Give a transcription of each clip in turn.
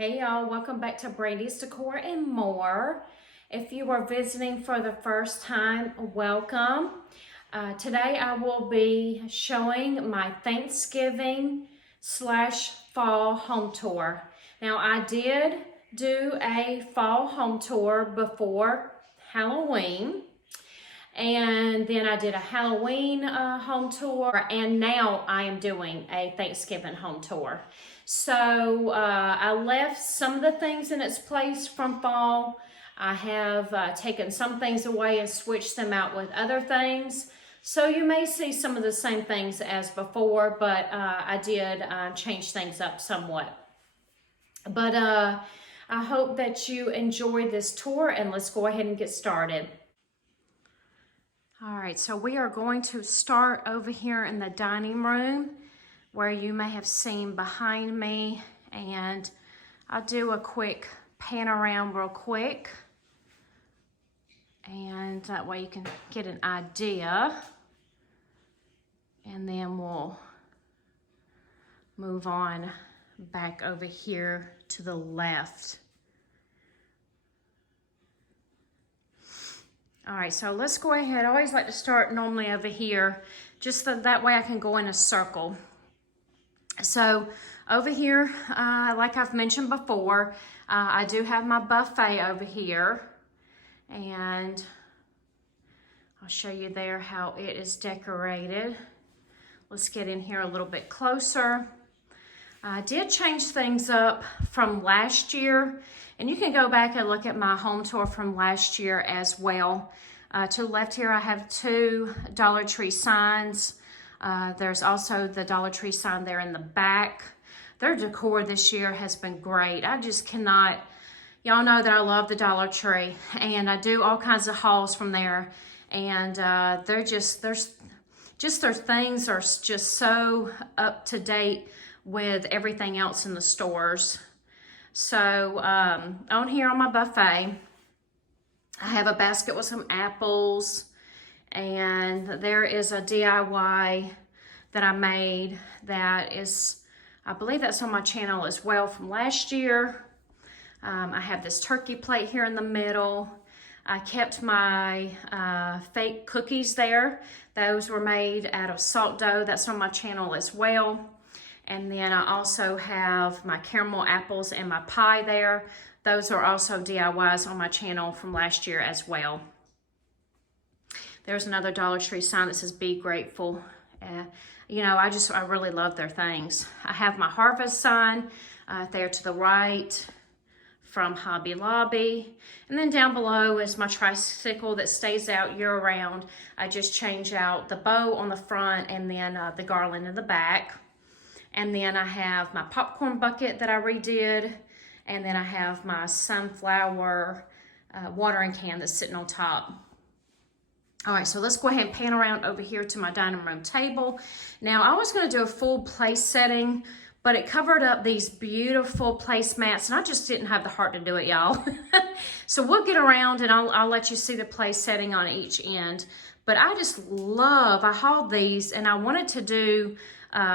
Hey y'all, welcome back to Brandy's Decor and More. If you are visiting for the first time, welcome. Today I will be showing my Thanksgiving / fall home tour. Now I did do a fall home tour before Halloween. And then I did a Halloween home tour, and now I am doing a Thanksgiving home tour. So I left some of the things in its place from fall. I have taken some things away and switched them out with other things. So you may see some of the same things as before, but I did change things up somewhat. But I hope that you enjoy this tour, and let's go ahead and get started. All right, so we are going to start over here in the dining room where you may have seen behind me, and I'll do a quick pan around real quick, and that way you can get an idea, and then we'll move on back over here to the left. All right, so let's go ahead. I always like to start normally over here, just so that way I can go in a circle. So over here, like I've mentioned before, I do have my buffet over here, and I'll show you there how it is decorated. Let's get in here a little bit closer. I did change things up from last year, and you can go back and look at my home tour from last year as well. To the left here, I have two Dollar Tree signs. There's also the Dollar Tree sign there in the back. Their decor this year has been great. I just cannot, y'all know that I love the Dollar Tree, and I do all kinds of hauls from there, and their things are just so up to date with everything else in the stores. So on here on my buffet, I have a basket with some apples, and there is a DIY that I made that is, I believe that's on my channel as well from last year. I have this turkey plate here in the middle. I kept my fake cookies there. Those were made out of salt dough. That's on my channel as well. And then I also have my caramel apples and my pie there. Those are also DIYs on my channel from last year as well. There's another Dollar Tree sign that says "Be Grateful." You know, I really love their things. I have my harvest sign there to the right from Hobby Lobby. And then down below is my tricycle that stays out year round. I just change out the bow on the front and then the garland in the back. And then I have my popcorn bucket that I redid. And then I have my sunflower watering can that's sitting on top. All right, so let's go ahead and pan around over here to my dining room table. Now, I was going to do a full place setting, but it covered up these beautiful placemats, and I just didn't have the heart to do it, y'all. So we'll get around, and I'll let you see the place setting on each end. But I just love, I hauled these, and I wanted to do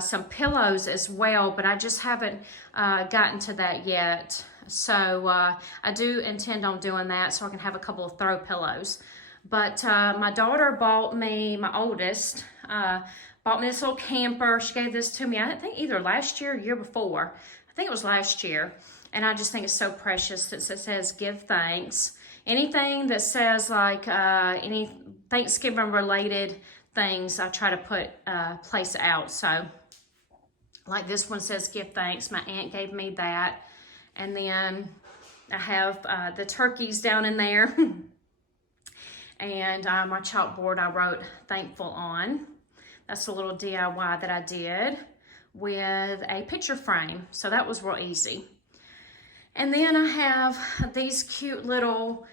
some pillows as well, but I just haven't gotten to that yet. So I do intend on doing that so I can have a couple of throw pillows. But my daughter bought me, my oldest, bought me this little camper. She gave this to me, I think either last year or year before. I think it was last year. And I just think it's so precious that it says "Give Thanks." Anything that says like any Thanksgiving related things, I try to put place out. So like this one says "Give Thanks." My aunt gave me that. And then I have the turkeys down in there. And my chalkboard I wrote "Thankful" on. That's a little DIY that I did with a picture frame. So that was real easy. And then I have these cute little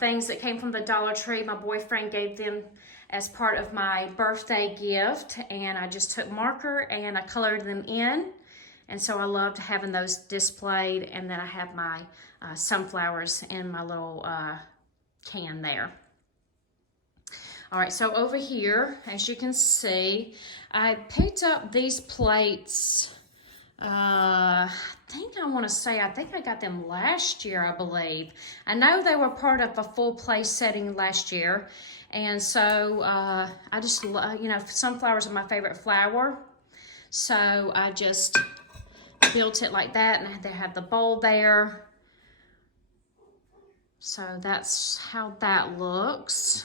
things that came from the Dollar Tree. My boyfriend gave them as part of my birthday gift. And I just took marker and I colored them in. And so I loved having those displayed. And then I have my sunflowers in my little can there. All right, so over here, as you can see, I picked up these plates I think I got them last year, I believe. I know they were part of a full play setting last year. And so I just, sunflowers are my favorite flower. So I just built it like that, and they have the bowl there. So that's how that looks.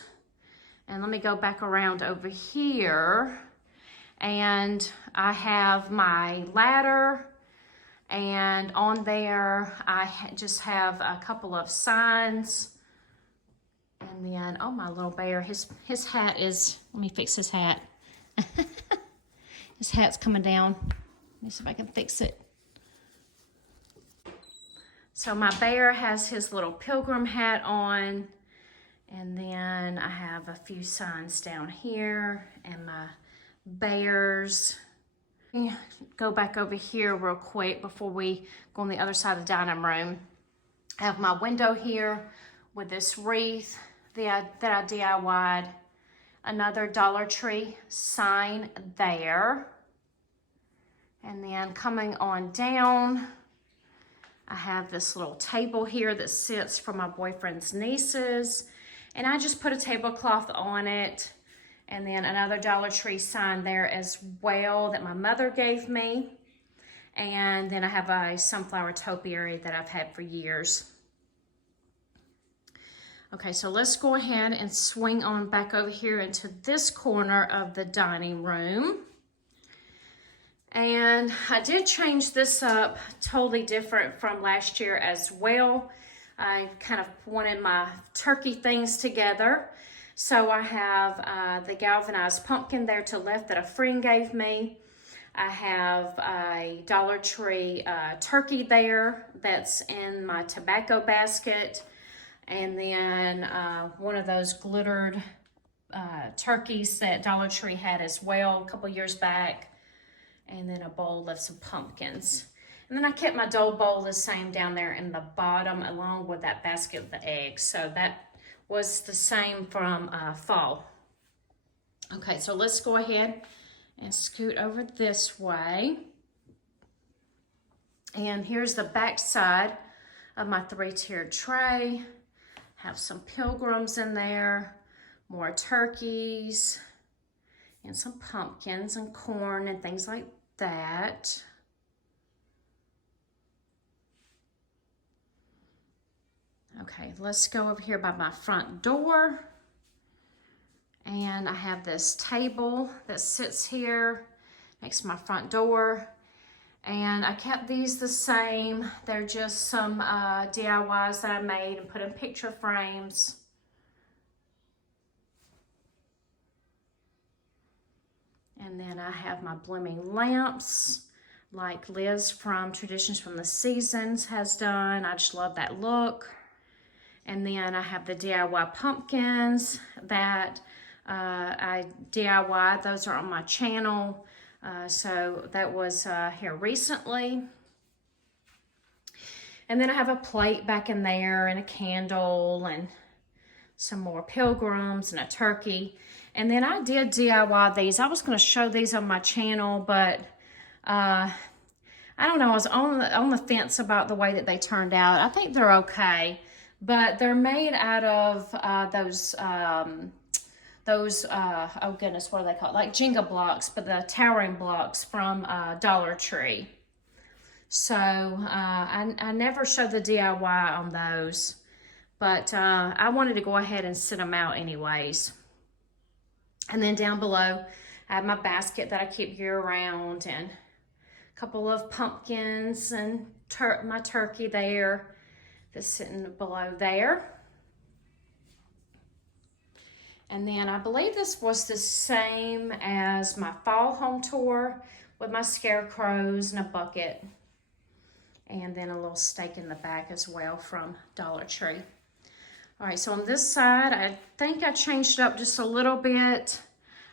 And let me go back around over here. And I have my ladder, and on there I just have a couple of signs. And then, oh, my little bear, his hat is, let me fix his hat. His hat's coming down. Let me see if I can fix it. So my bear has his little pilgrim hat on. And then I have a few signs down here, and my bears. Go back over here real quick before we go on the other side of the dining room. I have my window here with this wreath that I DIY'd. Another Dollar Tree sign there. And then coming on down, I have this little table here that sits for my boyfriend's nieces. And I just put a tablecloth on it. And then another Dollar Tree sign there as well that my mother gave me. And then I have a sunflower topiary that I've had for years. Okay, so let's go ahead and swing on back over here into this corner of the dining room. And I did change this up totally different from last year as well. I kind of wanted my turkey things together. So I have the galvanized pumpkin there to the left that a friend gave me. I have a Dollar Tree turkey there that's in my tobacco basket. And then one of those glittered turkeys that Dollar Tree had as well a couple years back. And then a bowl of some pumpkins. And then I kept my dough bowl the same down there in the bottom along with that basket of the eggs. So that was the same from fall. Okay, so let's go ahead and scoot over this way. And here's the back side of my 3-tiered tray. Have some pilgrims in there, more turkeys, and some pumpkins and corn and things like that. Okay, let's go over here by my front door. And I have this table that sits here next to my front door. And I kept these the same. They're just some DIYs that I made and put in picture frames. And then I have my blooming lamps like Liz from Traditions from the Seasons has done. I just love that look. And then I have the DIY pumpkins that I DIY. Those are on my channel. So that was here recently. And then I have a plate back in there and a candle and some more pilgrims and a turkey. And then I did DIY these. I was going to show these on my channel, but I don't know. I was on the fence about the way that they turned out. I think they're okay, but they're made out of oh goodness, what are they called? Like Jenga blocks, but the towering blocks from Dollar Tree. So I never showed the DIY on those, but I wanted to go ahead and sit them out anyways. And then down below, I have my basket that I keep year round and a couple of pumpkins and my turkey there that's sitting below there. And then I believe this was the same as my fall home tour with my scarecrows and a bucket. And then a little stake in the back as well from Dollar Tree. All right, so on this side, I think I changed it up just a little bit.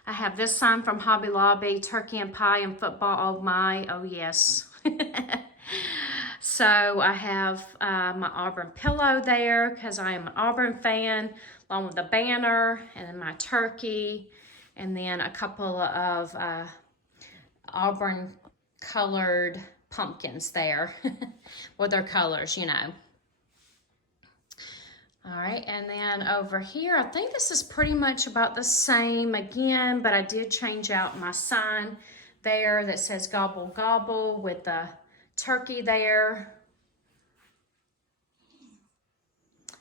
I have this sign from Hobby Lobby, turkey and pie and football. Oh my, oh yes. So I have my Auburn pillow there because I am an Auburn fan, along with the banner and then my turkey, and then a couple of Auburn colored pumpkins there with their colors, you know. All right, and then over here, I think this is pretty much about the same again, but I did change out my sign there that says gobble gobble with the turkey there.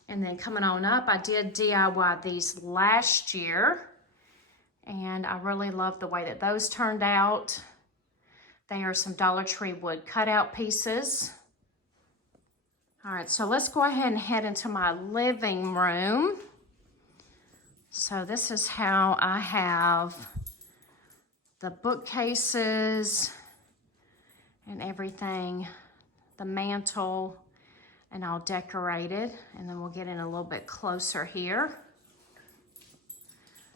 And then coming on up, I did DIY these last year, and I really love the way that those turned out. They are some Dollar Tree wood cutout pieces. All right, so let's go ahead and head into my living room. So this is how I have the bookcases and everything, the mantle, and all decorated. And then we'll get in a little bit closer here.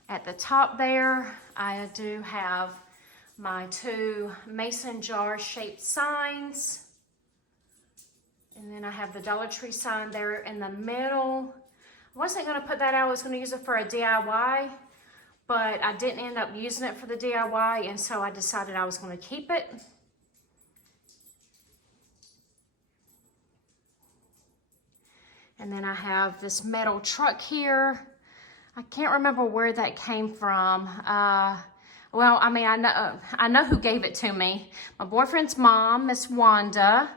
At the top there, I do have my 2 mason jar shaped signs. And then I have the Dollar Tree sign there in the middle. I wasn't going to put that out. I was going to use it for a DIY, but I didn't end up using it for the DIY, and so I decided I was going to keep it. And then I have this metal truck here. I can't remember where that came from. Well, I mean, I know who gave it to me. My boyfriend's mom, Miss Wanda.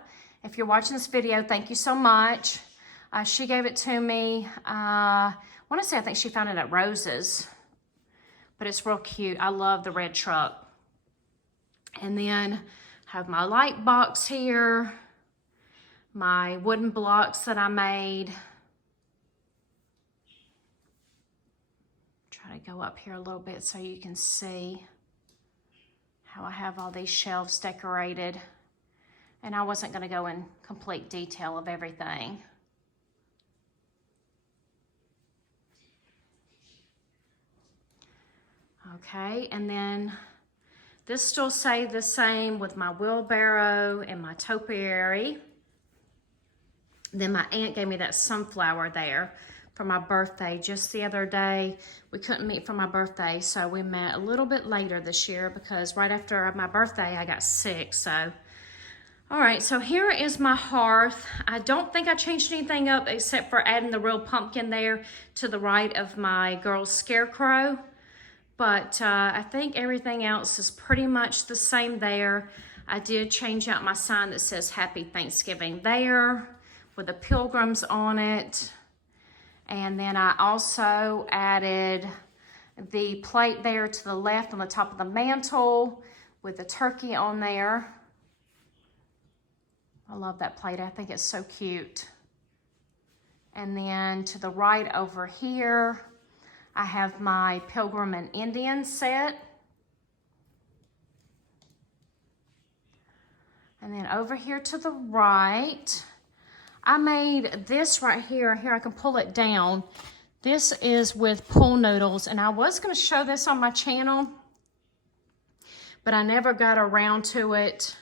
If you're watching this video, thank you so much. She gave it to me. I want to say I think she found it at Rose's, but it's real cute. I love the red truck. And then have my light box here, my wooden blocks that I made. Try to go up here a little bit so you can see how I have all these shelves decorated. And I wasn't going to go in complete detail of everything. Okay, and then this still stayed the same with my wheelbarrow and my topiary. Then my aunt gave me that sunflower there for my birthday just the other day. We couldn't meet for my birthday, so we met a little bit later this year because right after my birthday I got sick. So all right, so here is my hearth. I don't think I changed anything up except for adding the real pumpkin there to the right of my girl's scarecrow. But I think everything else is pretty much the same there. I did change out my sign that says Happy Thanksgiving there with the pilgrims on it. And then I also added the plate there to the left on the top of the mantle with the turkey on there. I love that plate. I think it's so cute. And then to the right over here, I have my Pilgrim and Indian set. And then over here to the right, I made this right here. Here, I can pull it down. This is with pool noodles, and I was going to show this on my channel, but I never got around to it.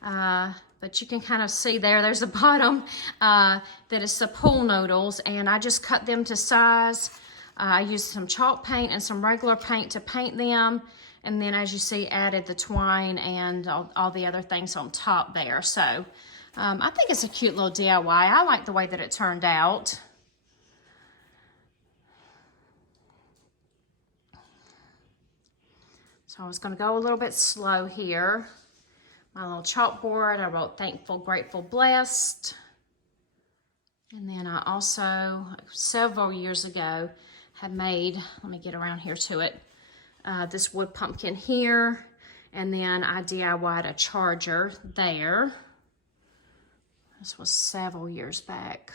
But you can kind of see there's the bottom, that is the pool noodles, and I just cut them to size. I used some chalk paint and some regular paint to paint them, and then as you see, added the twine and all the other things on top there. So I think it's a cute little DIY. I like the way that it turned out. So I was going to go a little bit slow here. My little chalkboard, I wrote thankful, grateful, blessed. And then I also, several years ago, had made, let me get around here to it, this wood pumpkin here. And then I DIY'd a charger there. This was several years back.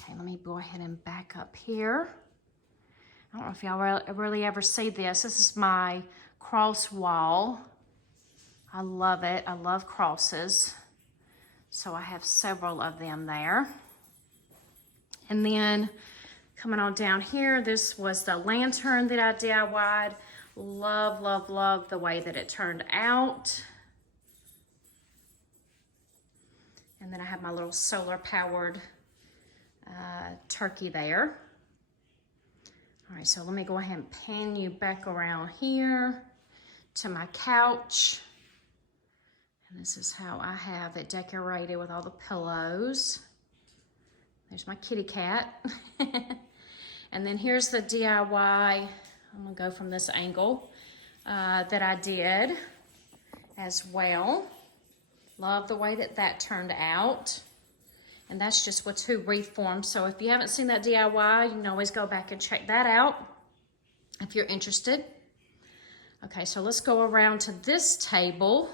Okay, let me go ahead and back up here. I don't know if y'all really ever see this. This is my cross wall. I love it. I love crosses. So I have several of them there. And then coming on down here, this was the lantern that I DIY'd. Love, love, love the way that it turned out. And then I have my little solar powered turkey there. All right, so let me go ahead and pan you back around here. to my couch. And this is how I have it decorated with all the pillows. There's my kitty cat. And then here's the DIY. I'm gonna go from this angle that I did as well. Love the way that that turned out. And that's just with 2 wreath forms. So if you haven't seen that DIY, you can always go back and check that out if you're interested. Okay, so let's go around to this table.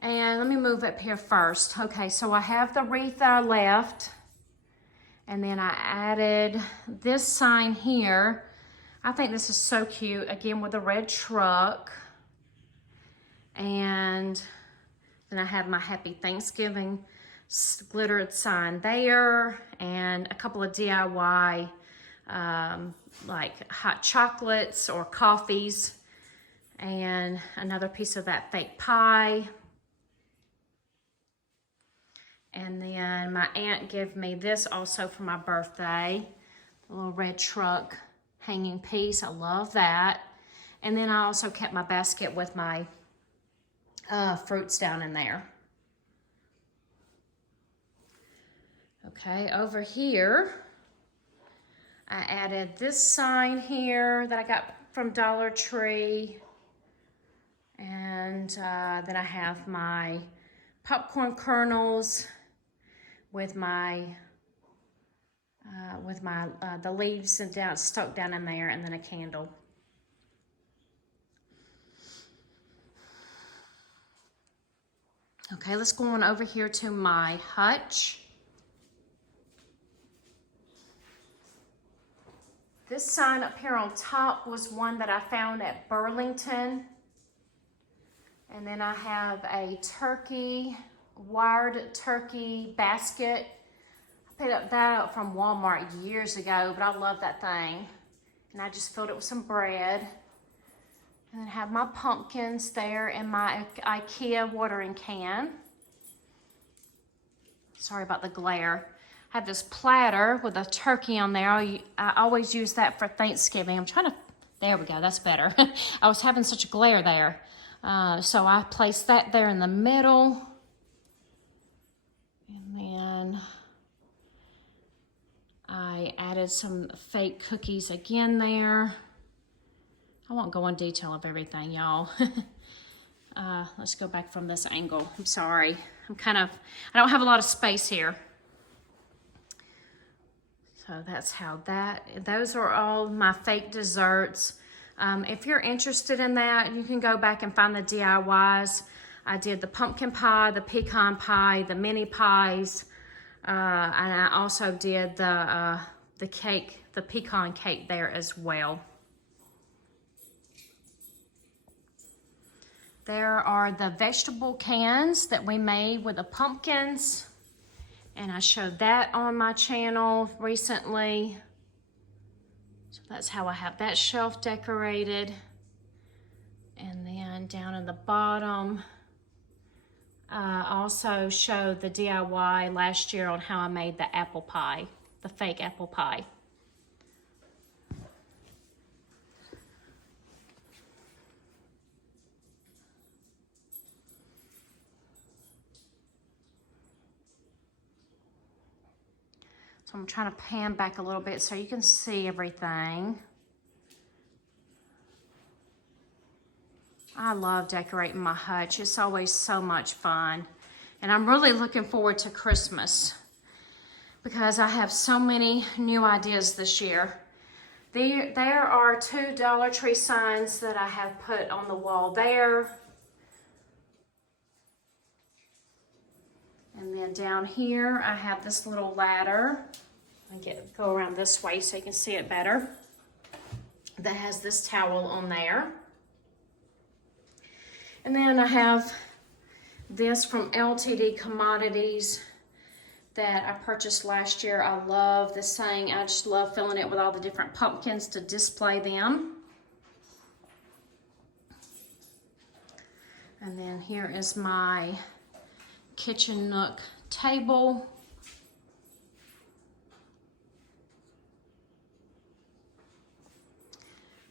And let me move up here first. Okay, so I have the wreath that I left. And then I added this sign here. I think this is so cute, again with a red truck. And then I have my Happy Thanksgiving glittered sign there, and a couple of DIY like hot chocolates or coffees, and another piece of that fake pie. And then my aunt gave me this also for my birthday, a little red truck hanging piece. I love that. And then I also kept my basket with my fruits down in there. Okay, over here, I added this sign here that I got from Dollar Tree. And then I have my popcorn kernels with my the leaves and stuck down in there, and then a candle. Okay, let's go on over here to my Hutch. This sign up here on top was one that I found at Burlington. And then I have a turkey, wired turkey basket. I picked that up from Walmart years ago, but I love that thing. And I just filled it with some bread. And then have my pumpkins there in my IKEA watering can. Sorry about the glare. I have this platter with a turkey on there. I always use that for Thanksgiving. There we go, that's better. I was having such a glare there. So I placed that there in the middle. And then I added some fake cookies again there. I won't go in detail of everything, y'all. Let's go back from this angle. I'm sorry. I don't have a lot of space here. So that's how those are all my fake desserts. If you're interested in that, you can go back and find the DIYs. I did the pumpkin pie, the pecan pie, the mini pies, and I also did the cake, the pecan cake there as well. There are the vegetable cans that we made with the pumpkins, and I showed that on my channel recently. So that's how I have that shelf decorated. And then down in the bottom, I also showed the DIY last year on how I made the apple pie, the fake apple pie. So I'm trying to pan back a little bit so you can see everything. I love decorating my hutch. It's always so much fun. And I'm really looking forward to Christmas because I have so many new ideas this year. There are 2 Dollar Tree signs that I have put on the wall there. And then down here, I have this little ladder. Go around this way so you can see it better. That has this towel on there. And then I have this from LTD Commodities that I purchased last year. I love this thing. I just love filling it with all the different pumpkins to display them. And then here is my kitchen nook table.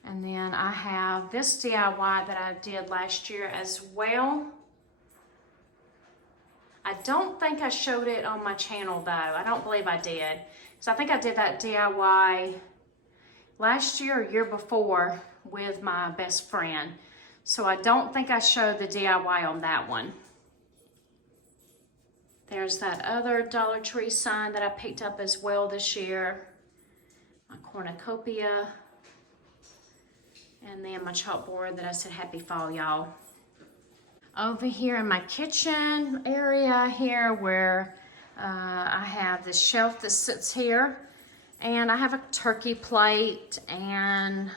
And then I have this DIY that I did last year as well. I don't think I showed it on my channel though. I don't believe I did. So I think I did that DIY last year or year before with my best friend. So I don't think I showed the DIY on that one. There's that other Dollar Tree sign that I picked up as well this year. My cornucopia. And then my chalkboard that I said happy fall, y'all. Over here in my kitchen area here where I have this shelf that sits here. And I have a turkey plate, and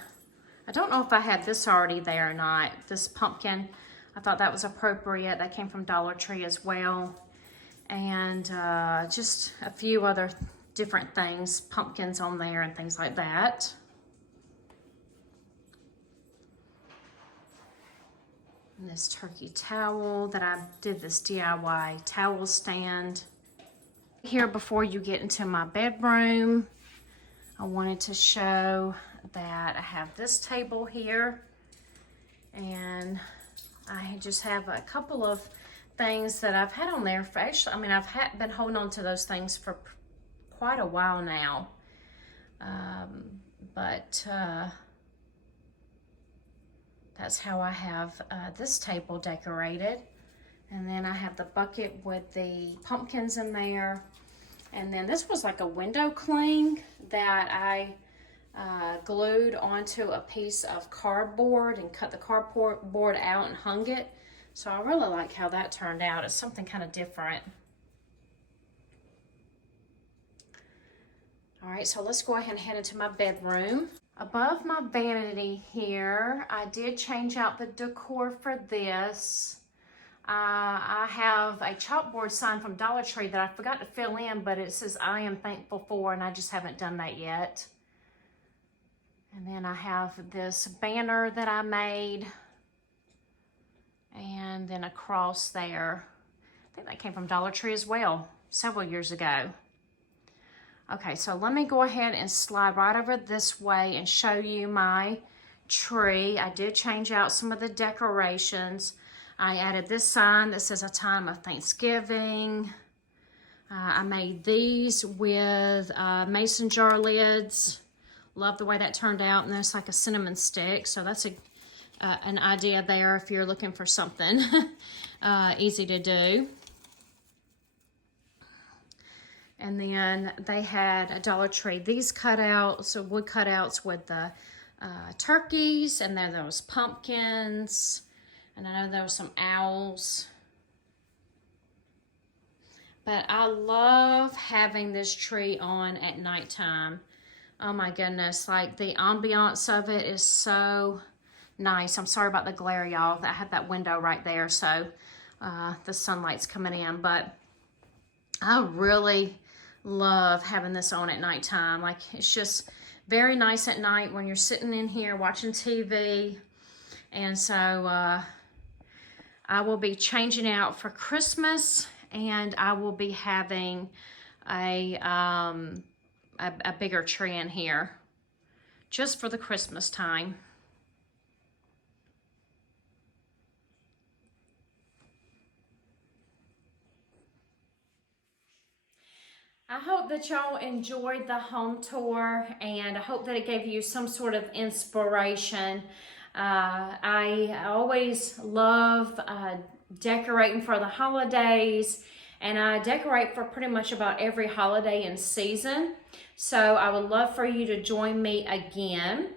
I don't know if I had this already there or not. This pumpkin, I thought that was appropriate. That came from Dollar Tree as well. And just a few other different things, pumpkins on there and things like that. And this turkey towel that I did this DIY towel stand. Here before you get into my bedroom, I wanted to show that I have this table here, and I just have a couple of things that I've had on there for actually, I mean, I've been holding on to those things for quite a while now. That's how I have this table decorated. And then I have the bucket with the pumpkins in there. And then this was like a window cling that I glued onto a piece of cardboard and cut the cardboard out and hung it. So I really like how that turned out. It's something kind of different. All right, so let's go ahead and head into my bedroom. Above my vanity here, I did change out the decor for this. I have a chalkboard sign from Dollar Tree that I forgot to fill in, but it says I am thankful for, and I just haven't done that yet. And then I have this banner that I made, and then a cross there. I think that came from Dollar Tree as well, several years ago. Okay, so let me go ahead and slide right over this way and show you my tree. I did change out some of the decorations. I added this sign that says a time of Thanksgiving. I made these with mason jar lids. Love the way that turned out. And there's like a cinnamon stick. So that's an idea there if you're looking for something easy to do. And then they had a Dollar Tree these cutouts, so wood cutouts with the turkeys, and then there was pumpkins, and I know there was some owls. But I love having this tree on at nighttime. Oh my goodness, like the ambiance of it is so nice. I'm sorry about the glare, y'all. I have that window right there, so the sunlight's coming in, but I really love having this on at nighttime. Like, it's just very nice at night when you're sitting in here watching TV. And so I will be changing out for Christmas, and I will be having a bigger tree in here just for the Christmas time. I hope that y'all enjoyed the home tour, and I hope that it gave you some sort of inspiration. I always love decorating for the holidays, and I decorate for pretty much about every holiday and season. So I would love for you to join me again.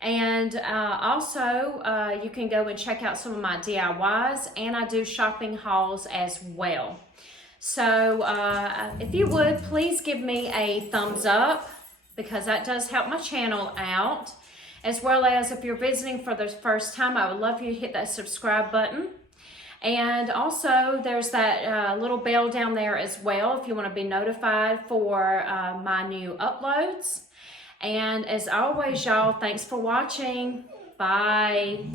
And also, you can go and check out some of my DIYs, and I do shopping hauls as well. So if you would, please give me a thumbs up, because that does help my channel out. As well as if you're visiting for the first time, I would love you to hit that subscribe button. And also there's that little bell down there as well if you want to be notified for my new uploads. And as always, y'all, thanks for watching. Bye.